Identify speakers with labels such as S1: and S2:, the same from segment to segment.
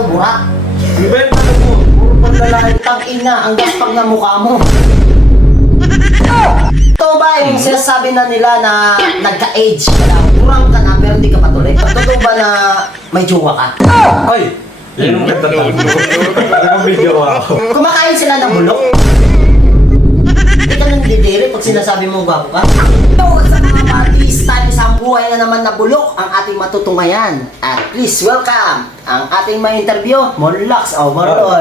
S1: daw burak.
S2: Ibenta mo.
S1: Puro panlalaki, tang-ina, ang gaspang na mukha mo. Totoo ba yung sinasabi na nila na nagka-age ka daw? Kurang ka na pero hindi ka patuloy. Totoo ba na may jowa ka?
S2: Ay! Yan ang maganda tanong mo. Talagang video ako.
S1: Kumakain sila ng bulok? Hindi ka nandidiri pag sinasabi mong gwapo ka? Ito sa mga parties, tayo sa buhay na naman na bulok ang ating matutungayan. At please welcome ang ating mga interview, Monlax overall.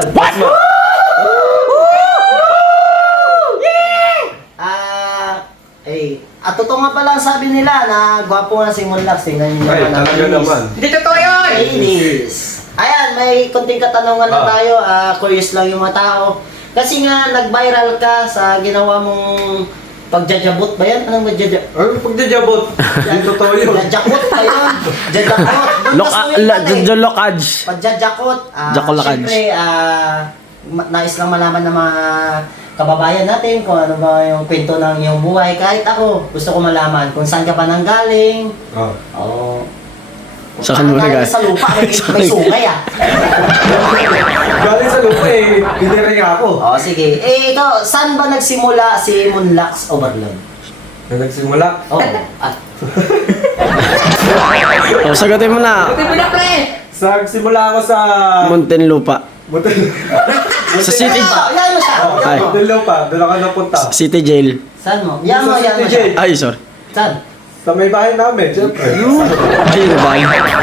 S1: At totoo nga pala ang sabi nila na gwapo nga si Monlax. Tingnan nyo
S2: Ay,
S1: naman ang
S2: talaga
S1: ladies.
S2: naman.
S3: Hindi totoo yun!
S1: Ladies. Ayan, may konting katanungan lang tayo. Curious lang yung mga tao. Kasi nga, nag-viral ka sa ginawa mong pagjajabot ba yan? Anong magjajabot?
S2: Ay, pagdajabot. Hindi totoo yun.
S1: Jajakot ba yun? Jajakot.
S4: Jolokaj.
S1: Pagjajakot.
S4: Jakolakaj.
S1: Siyempre, nais lang malaman ng mga kababayan natin kung ano ba yung kwento ng iyong buhay. Kahit ako, gusto ko malaman kung saan ka ba nanggaling. Oo.
S4: Sa kanila
S1: Galing
S4: guys.
S1: sa lupa, may sungay ah.
S2: Galing sa lupa eh. Piniring ako.
S1: O sige. Ikaw, saan ba nagsimula si Monlax Overload?
S2: Nung nagsimula.
S1: Oh,
S4: O, sagutin mo na.
S3: Buti mo na, pre!
S2: Nagsimula ako sa...
S4: Muntinlupa. Sa City.
S1: Yan mo siya.
S4: Ay.
S2: Muntinlupa. Doon ako napunta.
S4: City Jail.
S1: Saan mo? Yan mo, yan mo
S2: Sa
S1: siya.
S2: CTJ.
S4: Ay, sorry.
S1: Saan?
S2: Sa may bahay namin, syempre.
S4: Ay, ano ba?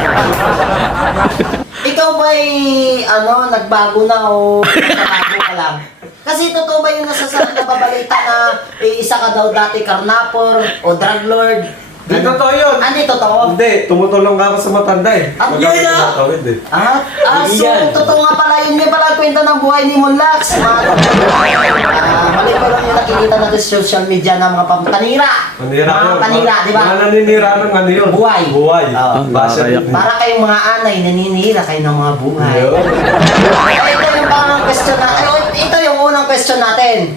S1: Ikaw ba'y, nagbago na o nagbago ka lang? Kasi totoo ba yung nasasabi na babalita na isa ka daw dati karnapor o drug lord?
S2: Hindi totoo yun.
S1: Hindi totoo?
S2: Hindi, tumutulong nga ako sa matanda eh.
S1: Ang yun ah!
S2: Tawid eh.
S1: So, totoo nga pala, yun yung pala ang kwento ng buhay ni Monlax. Mali ko lang yung nakikita natin sa social media ng mga panira.
S2: Panira
S1: Mga
S2: yun.
S1: panira, di ba?
S2: Mga naninira ng ano yun.
S1: Buhay.
S2: Buhay.
S1: Oo.
S2: Basher.
S4: Nakakayak.
S1: Para kayong mga anay, naninira kayo ng mga buhay.
S2: Yun.
S1: Ito yung pang question na, ito yung unang question natin.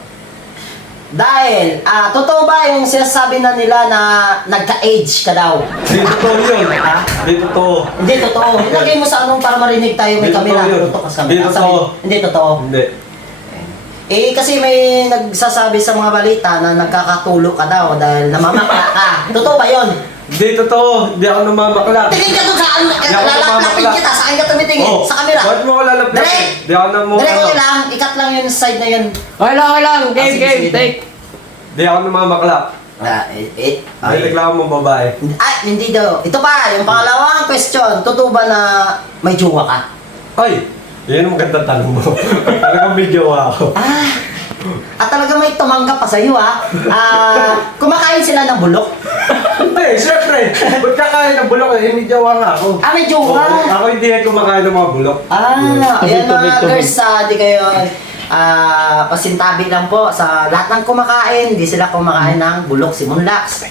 S1: Dahil, totoo ba yung sinasabi na nila na nagka-age ka daw?
S2: Hindi totoo yun.
S1: Ha?
S2: Hindi totoo.
S1: Hindi totoo. Ilagay mo sa anong para marinig tayo, may
S2: Hindi
S1: kamera.
S2: totoo yun.
S1: Tutok ka sa
S2: Hindi
S1: kamera.
S2: totoo.
S1: Hindi totoo.
S2: Hindi.
S1: Kasi may nagsasabi sa mga balita na nagkakatulog ka daw dahil namamakla ka. Totoo ba yun?
S2: Hindi totoo. Hindi ako namamakla.
S1: Tingin ka doon sa ano,
S2: Hindi ako
S1: lalaplapin
S2: namamakla.
S1: kita, sa akin ka tumitingin,
S2: Oh,
S1: sa kamera.
S2: Bakit mo ako lalaplapin?
S1: Direk!
S2: Hindi ako namamakla.
S1: Direk, okay lang, ikat lang yung side na yun.
S3: Okay lang, okay lang. Game,
S1: sige,
S3: game,
S1: sige.
S3: take.
S2: Hindi ako namamakla. May reklamo mong babae.
S1: Hindi daw. Ito pa, yung pangalawang question, totoo ba na may jowa ka?
S2: Ay! Yan ang magandang tanong mo. Talagang video ako.
S1: Talaga may tumanggap pa sa'yo kumakain sila ng bulok?
S2: Hindi, syempre. Ba't kakain ng bulok eh? Hindi jawa nga ako.
S1: May jowa?
S2: Oo, ako hindi kumakain ng mga bulok.
S1: Ayan
S4: Tubig,
S1: mga
S4: tubig.
S1: girls, di kayo pasintabi lang po sa lahat ng kumakain, hindi sila kumakain ng bulok si Monlax.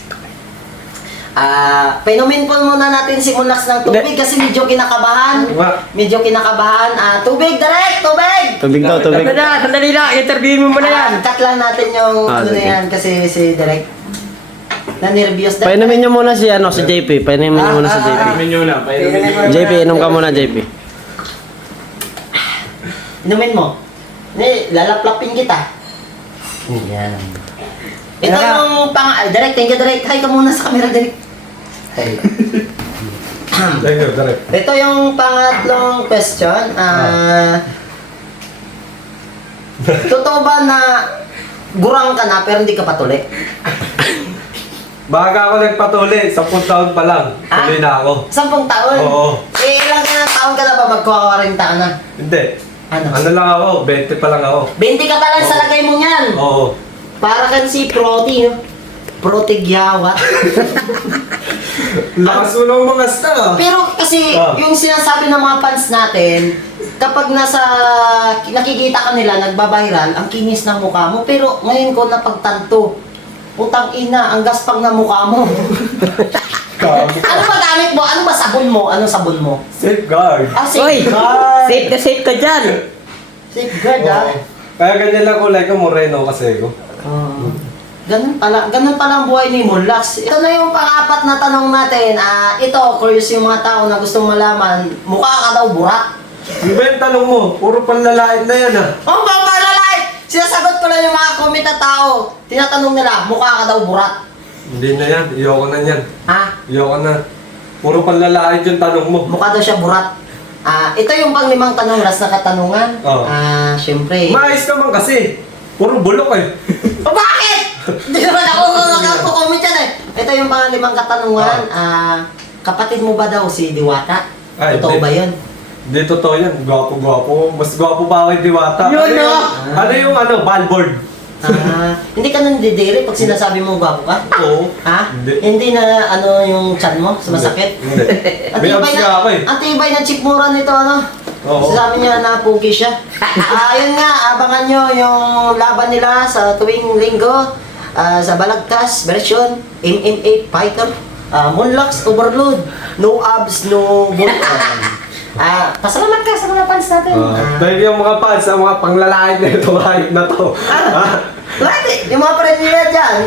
S1: Painumin po muna natin si Monlax ng tubig kasi medyo kinakabahan. Medyo kinakabahan. Tubig, direct! Tubig!
S4: Tubig daw, tubig.
S3: Sandali lang. Interviewin mo muna yan.
S1: Cut lang natin yung ano na
S4: sige.
S1: yan kasi si direct na-nervyos.
S4: Painumin niyo muna si si JP. Painumin niyo muna si JP.
S2: Menu na.
S4: JP, inom ka muna, JP.
S1: Inumin mo. Hindi, lalaplapin kita. Yan. Ito yung direct, thank you direct. Hi ka muna sa camera, direct. Hi.
S2: Thank you, direct.
S1: Ito yung pangatlong question. Totoo ba na gurang ka na pero hindi ka patuloy?
S2: Baga ako nagpatuloy, 10 taon pa lang. Tuloy na ako.
S1: 10 taon?
S2: Oo.
S1: Ilang taon ka na ba? Magkaka-40 ka na?
S2: Hindi.
S1: Ano?
S2: Ano lang ako, 20 pa lang ako.
S1: 20 ka pa lang sa lagay mo niyan.
S2: Oo.
S1: Para kan si Proti, no? Protigyawat.
S2: Lakas mo ng mga star.
S1: Pero kasi yung sinasabi ng mga fans natin, kapag nakikita ka nila, nagbabiral, ang kinis ng mukha mo. Pero ngayon ko napagtanto, putang ina, ang gaspang na mukha mo. Ano ba gamit mo? Ano ba sabon mo? Ano sabon mo?
S2: Safeguard.
S3: Uy!
S1: Safeguard.
S3: Safe na safe ka dyan.
S1: Safeguard,
S2: Oo. Kaya ganyan lang kulay ko, moreno kasi ko.
S1: Ganun pala ang buhay ni Monlax. Ito na yung pang-apat na tanong natin. Ito, curious yung mga tao na gustong malaman, mukha ka daw burak.
S2: Yung ba yung tanong mo? Puro panlalait na yan ah.
S1: Oh, pampalalay! Sinasagot ko lang yung mga comment na tao. Tinatanong nila, mukha ka daw burat.
S2: Hindi na yan. Iyoko na yan.
S1: Ha?
S2: Iyoko na. Puro panlalait yung tanong mo.
S1: Mukha daw siya burat. Ito yung pang-limang tanong, last na katanungan.
S2: Oo.
S1: Siyempre.
S2: Maayos naman kasi. Puro bulok eh.
S1: O bakit? Hindi naman ako magkakakomment yan eh. Ito yung pang-limang katanungan. Kapatid mo ba daw si Diwata?
S2: Ay,
S1: Totoo
S2: hindi.
S1: ba yun?
S2: Hindi totoo yan. Gwapo-gwapo. Mas gwapo pa ako yung Diwata.
S3: Yun,
S2: Ano
S3: no?
S2: yung- Ano yung ballboard?
S1: Hindi ka nandidiri pag sinasabi mo gwapo ka?
S2: Oo.
S1: Ha?
S2: Hindi.
S1: Hindi na ano yung chan mo? Sumasakit?
S2: Hindi. May abs nga ako eh.
S1: Ang tibay ng chikmura nito, ano?
S2: Oo.
S1: Sabi niya na pugi siya. Ayun nga, abangan nyo yung laban nila sa tuwing linggo sa Balagtas version MMA Fighter. Moonlocks Overload. No abs, no bone. Pasalamat ka sa mga fans natin.
S2: Dahil yung mga fans, ang mga panglalait na ito, kahit na to.
S1: Bakit? Yung mga friend nila dyan,